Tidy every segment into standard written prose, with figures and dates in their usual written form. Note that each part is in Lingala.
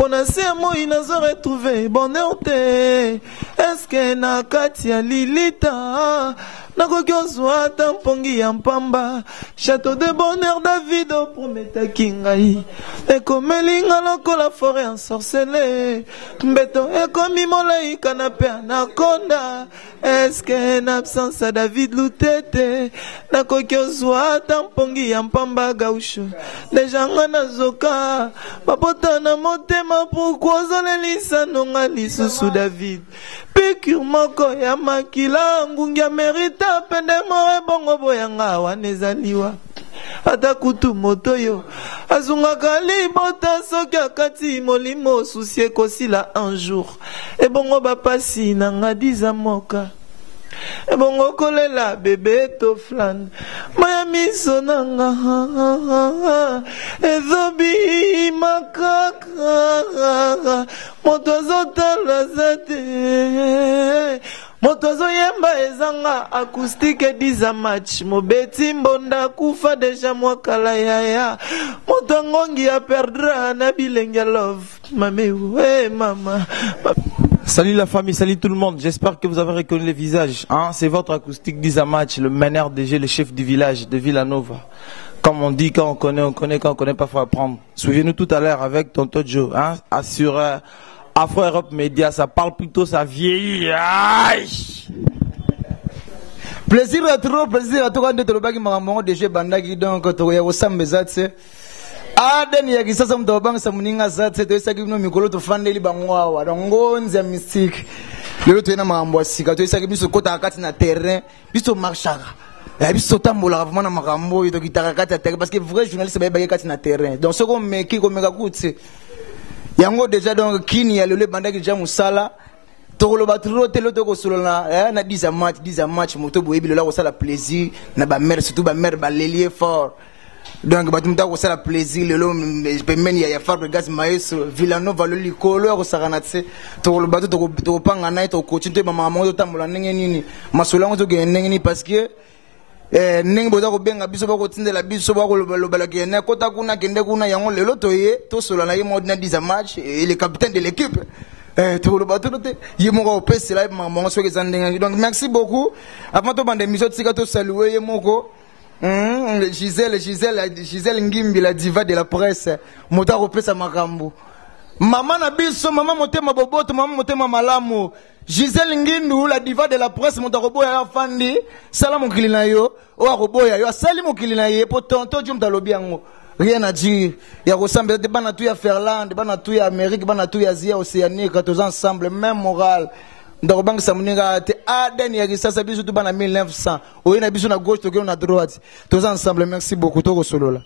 Pona se moi nazo retrouver bonheur te. Est-ce que na katia lilita nakoki ozwa ata mpongi ya mpamba. Château de bonheur David oprometaki ngai ekomeli nga lokola forêt ensorcelée. Mbeto ekomi molai kanape anaconda. Est-ce que na absence ya David Lutete nakoki ozwa ata mpongi ya mpamba gaucho. Deja nga nazoka mapota na motema pourkui ozolelisa nonga lisusu David. Pikure moko ya makila ngungi ya merita pende more bongo boyanga wanezaliwa. Ata kutu moto yo azungaka libota soki akati molimo susi ekosila un jour. Ebongo bapasi na nga diza moka. Ebongo kolela bebe to flan maya miso nanga ezobi makaka moto azotala zate moto azoyemba ezanga acoustique diza match mobeti mbonda kufa deja mwakala yaya moto angongi ya perdra na bilenge love mame we mama. Salut la famille, salut tout le monde. J'espère que vous avez reconnu les visages. Hein? C'est votre acoustique d'Izamatch, le meneur DG, le chef du village de Villanova. Comme on dit, quand on connaît, quand on connaît, pas faut apprendre. Souvenez-nous tout à l'heure avec Tonton Joe, hein? Sur Afro Europe Média, ça parle plutôt sa vieille. Plaisir à tout, quand tu es au DG Bandagi, donc tu es au Sambezatse. Adeni ya kisasa mtawabanga samuninga zate toisa kibino mikolo tofandeli bangwawa dongonzi ya mystique lelo toyena makambo asika toisa kibiso kota akati na terrain biso marchaka biso tambola vraiment na makambo yo kitaka kati ya terrain parce que vrai journaliste ba yebaki kati na terrain donc ce qu'on meki ko meka kuti yango déjà donc kini ya lelo bandaki ja musala tokolo baturo telo toko solola na 10 match moto boyebi lola ko sala plaisir na ba mère surtout ba mère ba lelier fort. Donc, batumta ko sala plaisir lelo pemeni ya Fabregas Maestro Villanova lo likolo ko sakanatse to lo bato to panga na to coach to mama mo to tambola ndenge nini masolango to ge ndenge nini parce que ndenge boza ko benga biso ba ko tindela biso ba ko lo balaki na kota kuna kende kuna yango lelo to ye to sola na ye mo na 10 match et le capitaine de l'équipe to lo bato te ye mo ko pese la mama mo so ke zandenge. Donc merci beaucoup avant to bande mission tsika to saluer ye moko Gisèle Ngimbi, la diva de la presse. Mota repesa makambo. Maman na biso, maman motema boboto, maman motema malamu. Gisèle Ngimbi, la diva de la presse, mota roboya ya fandi. Salam mokilina yo, oa roboya yo. Salim mokilina ye, po tonto jum talobi yango. Rien à dire. Ya ressemble de bana tout ya Ferland, bana tout ya Amérique, bana tout ya Asie, Océanie, quand tous ensemble, même morale. Ndakobanga samuninga te adeni ya kisasa biso tu bana 1900 oyena biso na gauche to na droite tous ensemble. Merci beaucoup to solola.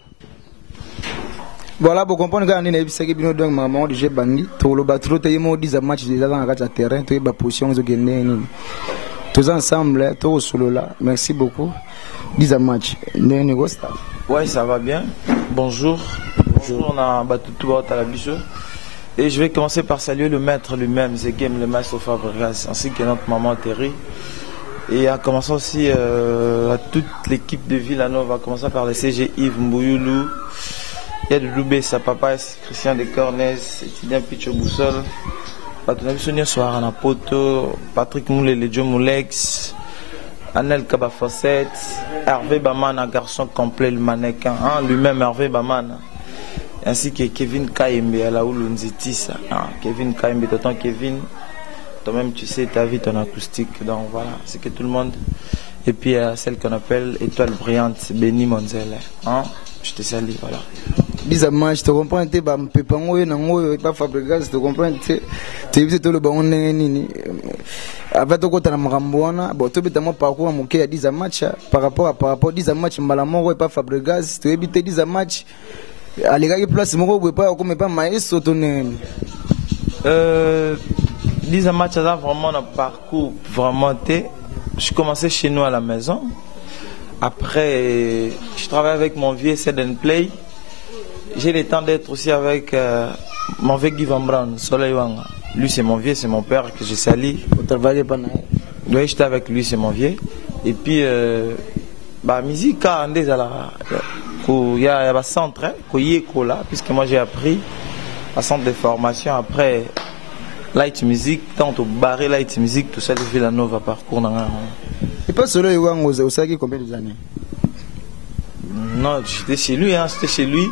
Voilà, pour comprendre que nini ebisaki bino donc maman de Bandi to lo batro te yemo 10 match déjà dans la terrain to ba position zo gende nini tous ensemble to solola. Merci beaucoup 10 match nene go staff. Ouais, ça va bien. Bonjour. Bonjour na batutu ba la biso. Et je vais commencer par saluer le maître lui-même, Zegem, le maître Fabregas, ainsi que notre maman Terry. Et en commençant aussi à toute l'équipe de Villanova, à commencer par le CG Yves Mbouyoulou, il y a de Loubé, sa papa, Christian de Cornès, Tidien Picho Boussol, Sonia Soarana Poto, Patrick Moulé, le Joe Moulex, Anel Kabafosset, Hervé Baman, un garçon complet, le mannequin, hein, lui-même Hervé Baman. Ainsi que Kevin Kaimbe à la Oulunzitisa. Kevin Kaimbe, t'entends Kevin, toi-même tu sais ta vie, ton acoustique, donc voilà, c'est que tout le monde. Et puis celle qu'on appelle Étoile Brillante, Benny Monzelle. Hein? Je te salue, voilà. Bizarrement, je te comprends, tu es pas Fabregas, je te comprends, tu es tout le bon nini. Avec ton côté, bon, tu es parcours à 10 matchs par rapport à 10 matchs, Malamon et pas Fabregas, tu es 10 matchs. Allez, place, moi, pas maestro, ton 10 matchs, ça vraiment un parcours vraiment. Je commençais chez nous à la maison. Après, je travaille avec mon vieux Set and Play. J'ai le temps d'être aussi avec mon vieux Guy Van Brown, Soleil Wanga. Lui, c'est mon vieux, c'est mon père que je salue. Vous travaillez pas? Oui, j'étais avec lui, c'est mon vieux. Et puis, musique, il y a un centre, puisque moi j'ai appris à centre de formation. Après, light music, tant au barré light music, tout ça, de Villanova parcours. Et pas seulement Iwan Osaki, combien d'années? Non, j'étais chez lui, hein, j'étais chez lui.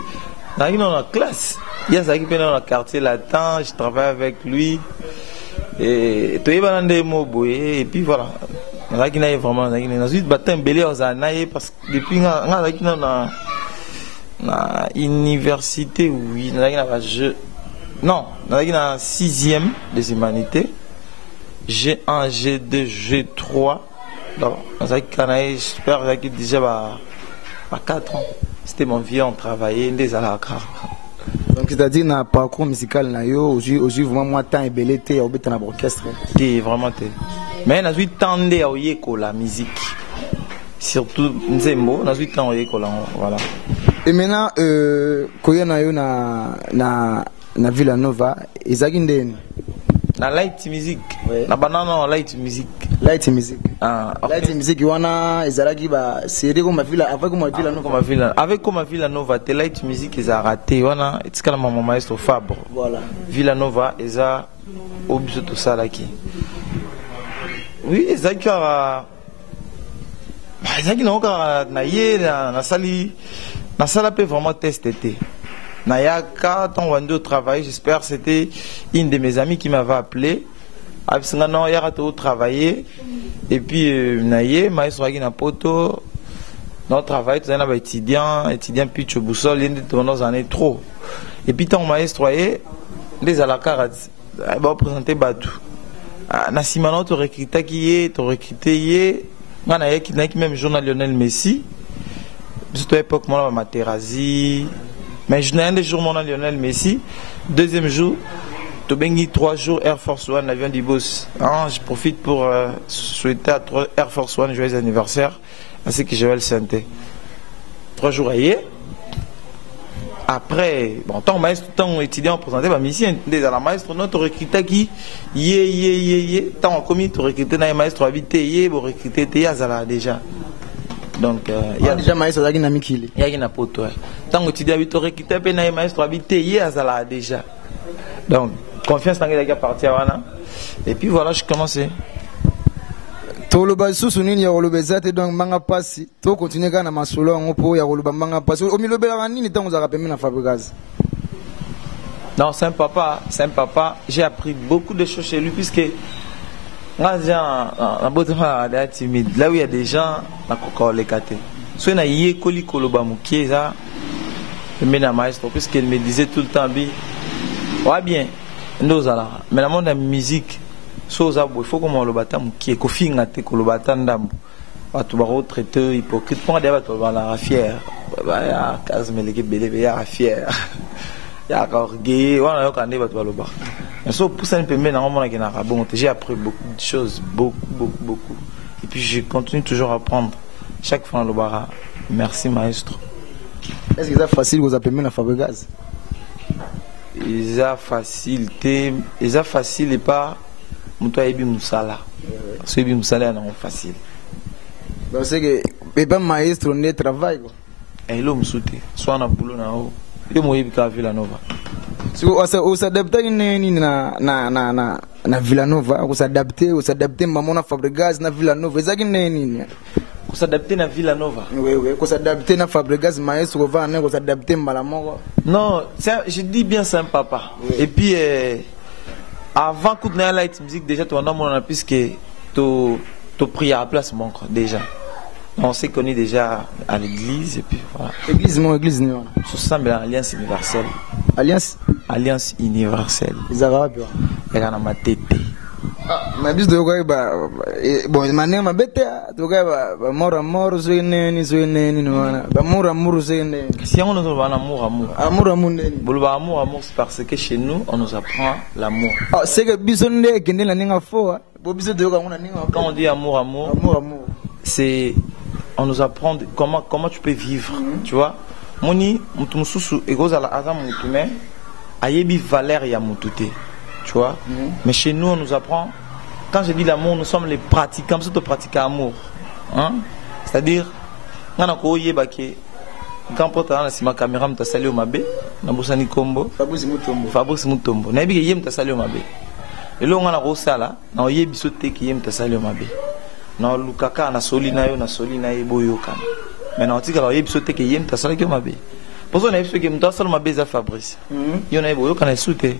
Dans la classe. Il y a ça qui est dans le quartier latin, je travaille avec lui. Et puis voilà. Là, il y a vraiment parce que depuis la université, oui, non, il y a 6e des humanités, G1, G2, G3. Donc, j'espère que déjà à 4 ans, c'était mon vieux, on travaillait des alacres. Donc, c'est-à-dire, dans le parcours musical, aujourd'hui, vraiment, moi, temps et belé, tu es dans l'orchestre. Tu vraiment. Mais on a eu tant de la musique. Surtout, Nzembo, on a eu tant de voilà. Et maintenant, quand on a na Villanova, ils ont la light music. La banane light music. Light music. Ah, okay. Light music, il y a ezalaki ba c'est comme avec comme Villanova. Avec comme Villanova, te light music ils a raté. Wana etikala mama maestro Fabre. Voilà. Villanova ils a obligé tout ça là qui. Oui, ezaki ezaki na ye na sala peut vraiment tester. Nayaka, tant Wando travail, j'espère que c'était une de mes amies qui m'avait appelé. Non, il y a travaillé. Et puis, Naye, maestro na poto, notre travail, tout un étudiant, puis tu boussole, il y a des années trop. Et puis, tant maestro, les alacards, il va présenter Batou. Nassimano, tu recruté qui est, tu recruté, Nanaye qui n'a même journal Lionel Messi. C'était à l'époque, moi, Materazzi. Mais je n'ai un des jours mon Lionel Messi. Deuxième jour, Tobengi 3 jours Air Force One, avion du boss. Je profite pour souhaiter à Air Force One joyeux anniversaire, ainsi que Joël Santé. 3 jours à hier. Après, bon, tant maestro, tant étudiant présenté, bah, mission des la maestro, notre recruté qui, tant commis, tu recruté dans les maestro habité, pour recruter, tu as déjà. Donc, il y a déjà maestro qui n'a mis qui il y a une poto. Tant que tu dis habité, recruté, tu as maestro habité, il y a déjà. Donc, confiance dans les gars partir et puis voilà, je commençais. Toloba susu nini ya kolobezate donc manga pasi to continuer kana masolo ngo po ya koloba manga pasi o milobela nini tango za kapemi na Fabregas. Non, c'est un papa, j'ai appris beaucoup de choses chez lui puisque moi j'ai un beau timide. Là où il y a des gens na kokao les kate. So na yé koli koloba mukieza mais na maestro puisqu'il me disait tout le temps bi ouais bien nous allons mais la monde de la musique il faut que le bâtiment qui est confiné que le bâtiment tu vas traiter hypocrite pour des bateaux la fier ya case mais les bébés ya fier ya orgueil voilà on a des bateaux là-bas mais ça pour ça un peu mais normalement qui n'a pas bon j'ai appris beaucoup de choses beaucoup et puis je continue toujours à apprendre chaque fois le bar. Merci maestro. Est-ce que c'est facile vous appelez la Fabregas? Ils a facilité et pas Moutoua Ebi Moussala. Ce Ebi Moussala non facile. C'est que et pas maestro ne travail quoi. Et l'homme Moussouté, soit na boulot na haut. Il m'a dit qu'à Villanova. Si on s'adapte na Villanova, on s'adapte maman na Fabregas na Villanova. C'est ça nini? On s'adapte na Villanova. Oui, on s'adapte na Fabregas maestro va on s'adapte malamoko. Non, je dis bien c'est un papa. Oui. Et puis avant que tu aies light music déjà tu as mon puisque tu pries à la place mon déjà. On s'est connu déjà à l'église et puis voilà. Église non. Sur ça mais Alliance universelle. Alliance universelle. Les Arabes. Il y a ma tête. Mais bis de quoi bon manière ma bête to quoi mort zoineni non ba mort zoineni. Si on nous va amour Bolba amour c'est parce que chez nous on nous apprend l'amour. Ah c'est que bisonde kende la ninga fo bo biso de quoi quand on dit amour c'est on nous apprend comment tu peux vivre, tu vois. Moni mutumsusu egoza la azam mutume ayebi valeur ya mutute. Tu vois, mais chez nous on nous apprend, quand je dis l'amour, nous sommes les pratiquants, surtout pratiquer l'amour, hein? C'est-à-dire, on a koye baké, quand portant ma caméra me sali au mabe na bosani kombo Fabrice Mutombo na bi yem ta sali au mabe et là on a rosala na yebiso te ki yem ta sali au mabe na lukaka na solina yo boyo kana mais na tika la yebiso te ki yem ta sali au mabe pour ça on a yebiso ki yem ta sali au mabe za Fabrice yo na boyo kana souté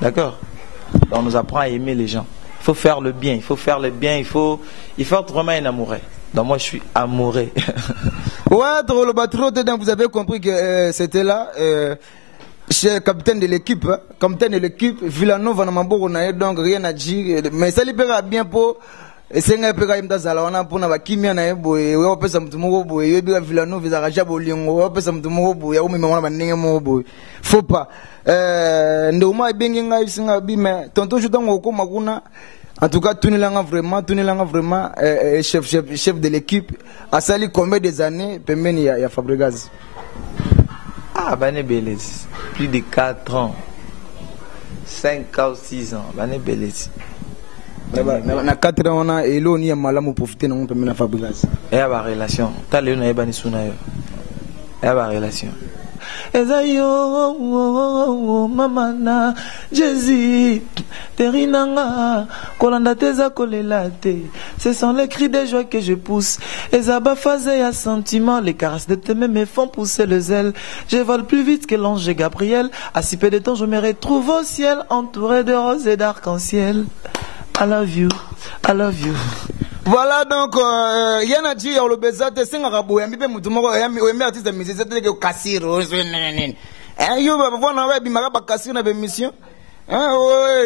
d'accord. Donc on nous apprend à aimer les gens. Il faut faire le bien, il faut faire le bien, il faut être vraiment enamouré. Donc moi je suis amoureux. Ouais, vous avez compris que c'était là, chez capitaine de l'équipe, Villanova n'a donc rien à dire. Mais ça lui paiera bien pour. Et c'est un peu comme ça, on a pour la kimia na ebo, et on peut s'en tomber boy, et bien Villanova ils arrachent bolingo, on peut s'en tomber boy, et on met mon manin mon boy. Faut pas. Ndoma benginga isinga bi mais tonton je donne au makuna. En tout cas, Tunilanga vraiment, chef de l'équipe. A sali combien des années, Pemeni ya Fabregas? Ah, Bané Bélez. Plus de 4 ans. 5 ou 6 ans. Bané Bélez. Na 4 ans, on a Elo ni Malamu profiter de Pemeni Fabregas. Il y a une relation. T'as le nom de Sunayo. Il y a une relation. Ezayo mamana Jésus Terinanga Kolanda teza kolelate. Ce sont les cris de joie que je pousse. Ezaba faisait à sentiment. Les caresses de tes mains me font pousser les ailes. Je vole plus vite que l'ange Gabriel. À si peu de temps je me retrouve au ciel, entouré de roses et d'arc-en-ciel. I love you, I love you. Voilà donc yana dit le bezate singa rabo yambi pe mutu moko yambi artiste musicien c'est que kasiro yo ba vona ba bi maraba kasiro na be mission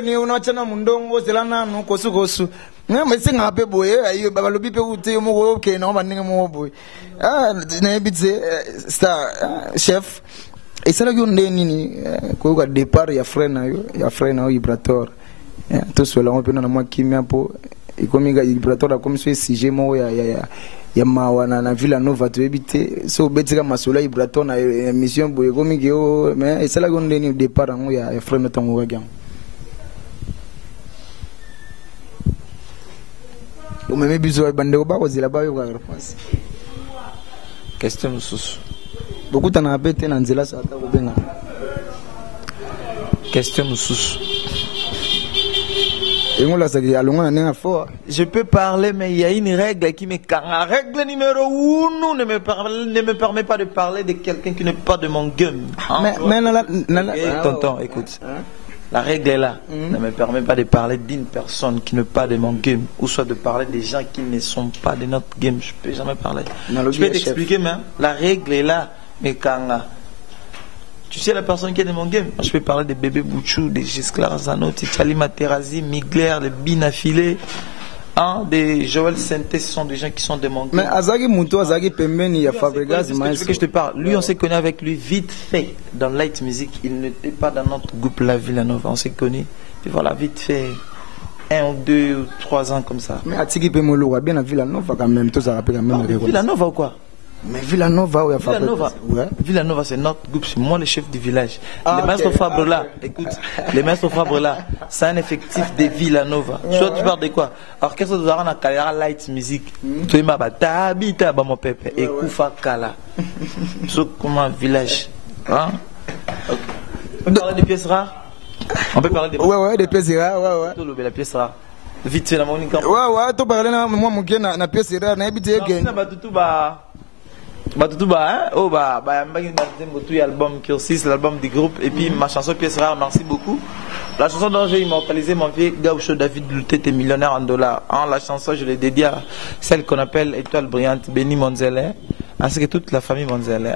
ni unachana mundongo zelana no kosu mais singa pe boye ayo ba lobi pe ute moko ke na ba ninga mo boye na bitse star chef et ça là yo nini ko ka départ ya frère na yo Vibrator tout cela on peut na moi kimia po et comme il Vibrator comme ce sujet mo ya mawana na Villanova to ebite so betika masola Vibrator na émission boye comme que mais c'est là qu'on donne départ ngo ya frère na tango ga o meme biso bande ko ba ko zela ba yo ka réponse question mususu beaucoup t'en a bête na nzela sa ta ko benga question mususu. Je peux parler, mais il y a une règle qui me carre. La règle numéro 1 ne me permet pas de parler de quelqu'un qui n'est pas de mon game. Tonton, écoute. La règle est là. Ne me permet pas de parler d'une personne qui n'est pas de mon game. Ou soit de parler des gens qui ne sont pas de notre game. Je ne peux jamais parler. Je peux t'expliquer, mais la règle est là. Mais quand... Tu sais la personne qui est de mon game. Je peux parler de Bébé Bouchou, de Gisclar Zano, Tichali Materazzi, Migler, de Binafilé, de Joël Sainté, ce sont des gens qui sont de mon game. Mais Azagi Mouto, Azagi Pemeni, il y a Fabregas, tu veux que je te parle. Lui, on s'est connu avec lui vite fait dans Light Music. Il n'était pas dans notre groupe La Villanova. On s'est connu. Puis voilà, vite fait. 1 ou 2 ou 3 ans comme ça. Mais Atiki Pemolo, bien la Villanova quand même. Tout ça rappelle quand même. Villanova ou quoi? Mais Villanova, ouais. Villanova, c'est notre groupe, c'est moi le chef du village. Les maîtres Fabre là, écoute, les maîtres Fabre là, c'est un effectif de Villanova. Soit tu parles de quoi? Alors qu'est-ce que tu as dans la Light Music? Tu es ma bata, mon pépé, et Koufa Kala. C'est comme un village. Hein? On peut parler des pièces rares? On peut parler des pièces rares, ouais. La pièce rare. Vite fait, la monnaie. Ouais, tu parles là, moi, mon gars, na pièce rare, na habité. L'album Cursis, l'album du groupe, et puis ma chanson Pièce Rare, merci beaucoup. La chanson dont j'ai immortalisé mon vieux gaucho David Lutet est millionnaire en dollars. La chanson, je l'ai dédiée à celle qu'on appelle Étoile Brillante, Benny Monzele, ainsi que toute la famille Monzele,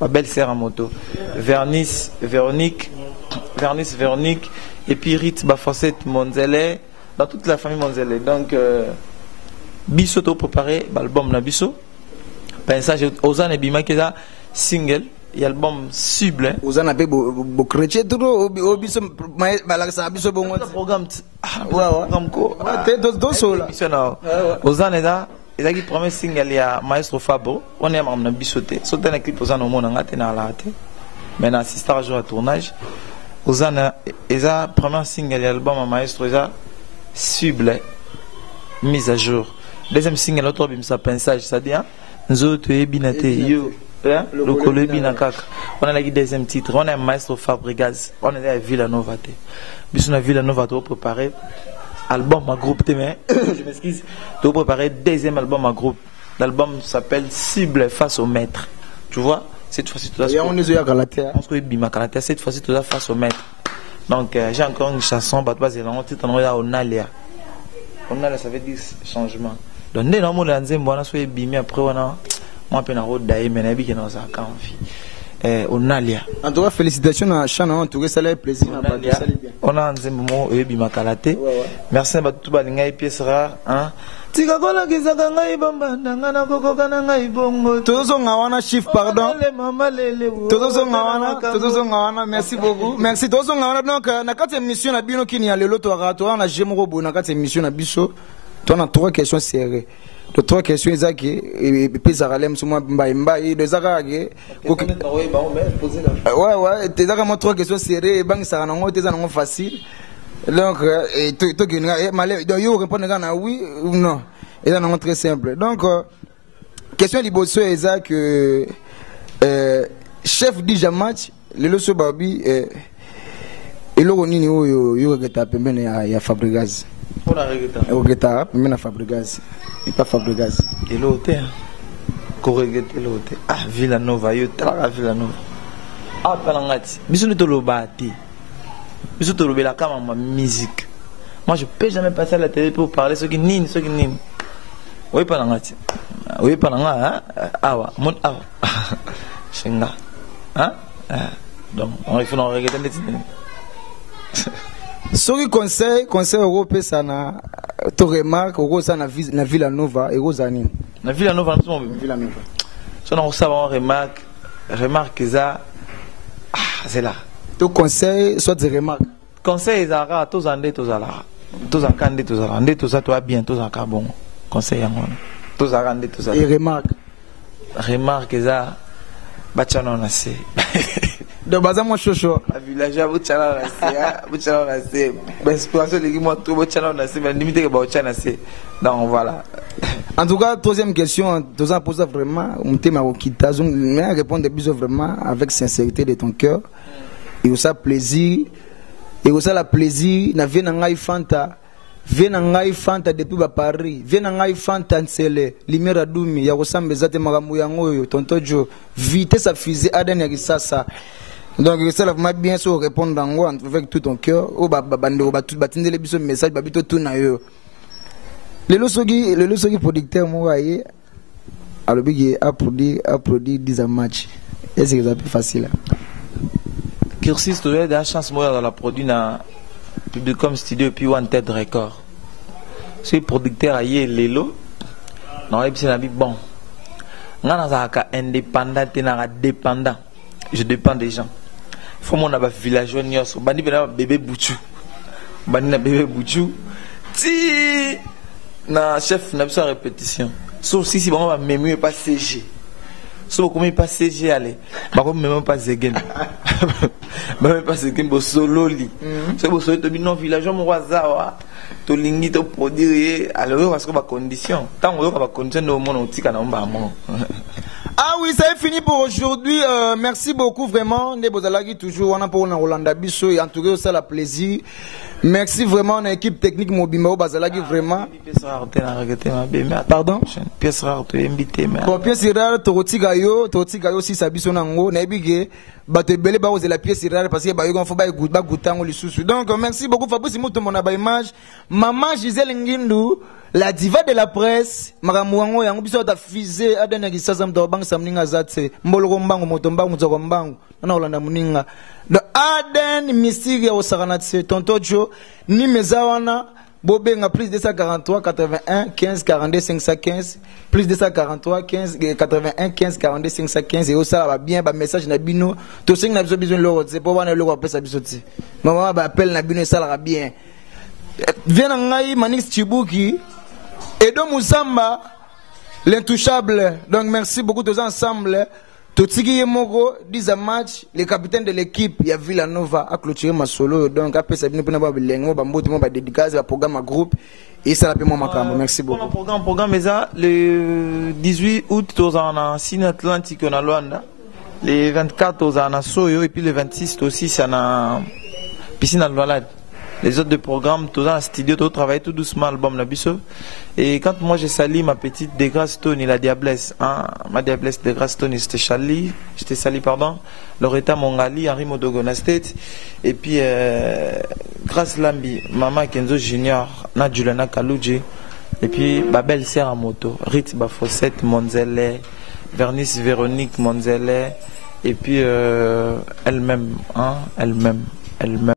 ma belle-sœur en moto, Véronique, et puis Rit Bafosset Monzele, dans toute la famille Monzele. Donc, Bisso to préparé, l'album na Bisso. Pensage Ozan et Bima qui est single, il y a l'album cible. Ozan a fait beau chrétien tout au biso malaksa biso bon. Programme Ozan est là, il a dit premier single il y a Maestro Fabo, on est en bisoté. Sauter un clip Ozan au monde en athée na la tête. Mais na assistant à jouer à tournage. Ozan est là premier single il y a l'album à Maestro est là cible mise à jour. Deuxième single l'autre bim sa pensage, c'est-à-dire Nzoto e binate yo Le Colobi Nakaka. On a le deuxième titre. On a un maestro Fabregas. On est à Villanova. Bisous à Villanova, tu vas préparer album à groupe. Je m'excuse. Tu vas préparer deuxième album à groupe. L'album s'appelle Cible face au maître. Tu vois? Cette fois-ci, tu dois. On est à Galatea. On se dit Galatea. Cette fois-ci, tu dois face au maître. Donc, j'ai encore une chanson. On titre Onalia. Onalia, ça veut dire changement. Donc, dès que nous avons bimé après, on a un road d'ailleurs, mais on a Onalia. En tout cas, félicitations à Chana. En tout cas, ça a plaisir. On a un moment où il m'a calaté. Merci à tout le monde. Pièce rare. Tikakola kizaka ngai bamba nangana kokoka na ngai bongo. Tozo ngawana chief pardon. Tozo ngawana merci beaucoup. Merci tozo ngawana donc na kati émission na bino kini ya lelo to rato na jemo bo na kati émission na biso. Tu as 3 questions serrées. Les 3 questions ezaki et puis ça ralem sur moi mbaimba de zakage. Ouais, t'es zakama 3 questions serrées et bang ça nango t'es nango facile. Donc, tu répondre oui ou non. Et c'est très simple. Donc, question du bosso est que chef du match, le loso babi, et le ronini yo regeta pembe ya Fabregas. On a regeta. Regeta pembe na Fabregas. Et pas Fabregas. Et l'autre, corrigete l'autre. Ah Villanova, yo tra Villanova. Ah palangati. Bisous to lo bati. Je suis la ma musique. Moi, je ne peux jamais passer à la télé pour parler ce qui nîmes, ce qui nîmes. Oui, pas dans oui, pas dans hein? Awa, mon awa. Chenga. Hein? Donc, il faut en regretter les titres. Ce qui conseil européen, ça n'a tu remarques, ça na Villanova et Rosanine. Na Villanova, Villanova. Si on remarque ça, c'est là. Tu conseilles, soit des remarques. Conseil, ils ont tous en deux, tous en là. Tous en candé, tous en deux, tous en toi bien, tous en cas bon. Conseil, tous en deux, tous en là. Et remarque. Remarque, ça, bachano nasi. De base, moi, chocho. La villageois, bachano nasi. Ben, c'est pour ça que moi, tout bachano nasi, mais limité que bachano nasi. Donc, voilà. En tout cas, 3e question, tu as posé vraiment, on t'a marqué, mais répondre vraiment avec sincérité de ton cœur. Et aussi plaisir, et aussi la plaisir, na vient ngai Fanta depuis Paris, vient ngai Fanta nsele, limera dumi, ya kosambe zate magamu yango yo, tontojo, vite sa fusée aden ya kisasa. Donc ça la vraiment bien sûr répondre avec tout ton cœur, o bando ba tout batindele biso message babito tout na yo. Le losogi producteur mo aye, alobi a produit 10 matchs. Est-ce que c'est plus facile? Cursus, tu as de la chance moi dans la produit na Publicom Studio et puis One Ted Record. Je suis producteur à Lelo. Non, et puis c'est bon. Nga indépendant, dépendant. Je dépends des gens. Il faut mon villageois nyos. Bandi bébé Bouchou. Bandi na bébé Bouchou. Ti na chef na besoin répétition. Sauf si bon même pas CG. Sauf comment il passe CG aller. Par contre même pas Zegen. Même pas Zegen bo solo li. C'est bo solo to bino villageois mon wazawa. To lingi to produire alors parce que ba condition. Tant on ba condition no mon tika na mba mon. Ah oui, ça est fini pour aujourd'hui. Merci beaucoup vraiment. Nebozalagi toujours on a pour Rolanda Bisso et en tout cas ça la plaisir. Merci vraiment à l'équipe technique Mobimao Bazalagi vraiment. Pardon? Pièce rare, tu es invité. Bon, pièce rare, Totigayo, si ça bison nango, Nebige, Batebele Baos et la pièce rare parce que Bayogon faut pas goûter les sous. Donc, merci beaucoup Fabrice Mouton, mon image. Maman Gisèle Ngindu, la diva de la presse, Maramouango, Yango Bisso ta fusée, Aden Gisazam Dorbang Samninga Zatse, Mbolorombango, Motombang, Zorombango, non, Olanda Muninga. De Aden Mystique au Saranatse, Tonto Joe, ni Mezawana, Bobenga plus 243 81 15 42 515, plus 243 15 81 15 42 515, et au ça va bien, bah message Nabino, tout ce qui n'a besoin de l'euro, c'est pour voir le après ça bisoti. Maman va appeler Nabino, ça va bien. Viens en Naï, Manix Chibuki, et donc Moussamba, l'intouchable. Donc merci beaucoup tous ensemble. Totiki Yemoko, 10 match, le capitaine de l'équipe, il y a Villanova, a clôturé ma solo, donc après ça vient pour nous dédicace, le programme à groupe, et ça l'a fait mon merci beaucoup. Programme, mais ça, le 18 août, on a Cine Atlantique, on a Luanda, le 24, on a Soyo, et puis le 26 aussi, c'est en piscine à Luanda. Les autres de programme, tout dans le studio, tout travaille tout doucement, album Nabiso. Et quand moi j'ai sali ma petite Degrasse Tony, la Diablesse, hein, ma Diablesse Degrasse Tony, j'étais sali, pardon, Loretta Mongali, Henri Modogona State, et puis Grace Lambi, Maman Kenzo Junior, Nadjulana Kalouji, et puis Babel Serra Moto, Ritz Bafossette, Monzele, Vernice Véronique Monzele, et puis elle-même, hein, elle-même.